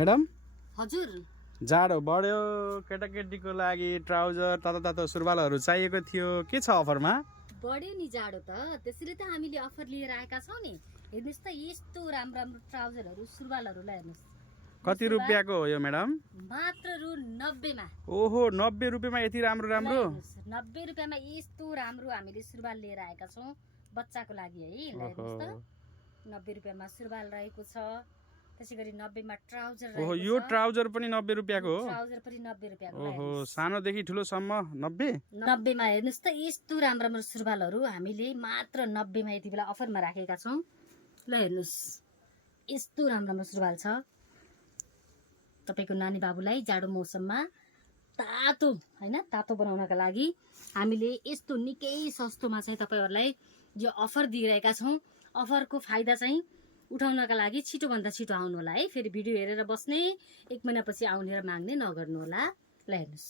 madam हजुर जाडो बढ्यो केटाकेटीको लागि ट्राउजर तातो तातो सुरुवालहरू चाहिएको थियो के छ अफरमा बढ्यो नि जाडो त त्यसैले त हामीले अफर लिएर आएका छौँ नि हेर्नुस् त यस्तो राम्रो राम्रो ट्राउजरहरू सुरुवालहरूलाई हेर्नुस् कति रुपियाँको हो यो मैडम मात्र रु 90 मा ओहो 90 रुपियाँमा यति राम्रो राम्रो 90 रुपियाँमा यस्तो राम्रो हामीले सुरुवाल लिएर आएका छौँ बच्चाको लागि है हेर्नुस् त 90 रुपियाँमा सुरुवाल रहेको छ त्यसैगरी 90 मा ट्राउजर ओहो यो ट्राउजर पनि 90 रुपियाँको हो ट्राउजर पनि 90 रुपियाँको ओहो सानोदेखि ठुलोसम्म 90 90 मा हेर्नुस् त यस्तो राम्रो राम्रो सुरुवालहरू हामीले मात्र 90 मा यति बेला अफरमा राखेका छौँ ल हेर्नुस् यस्तो राम्रो राम्रो सुरुवाल छ तपाईको नानी बाबुलाई जाडो मौसममा तातो हैन तातो बनाउनका लागि हामीले यस्तो निकै सस्तोमा चाहिँ तपाईहरुलाई यो अफर दिइरहेका छौँ अफरको फाइदा चाहिँ उठाउनका लागि छिटो भन्दा छिटो आउनु होला है फेरि भिडियो हेरेर बस्ने 1 महिनापछि आउने र माग्ने नगर्नु होला ल हेर्नुस्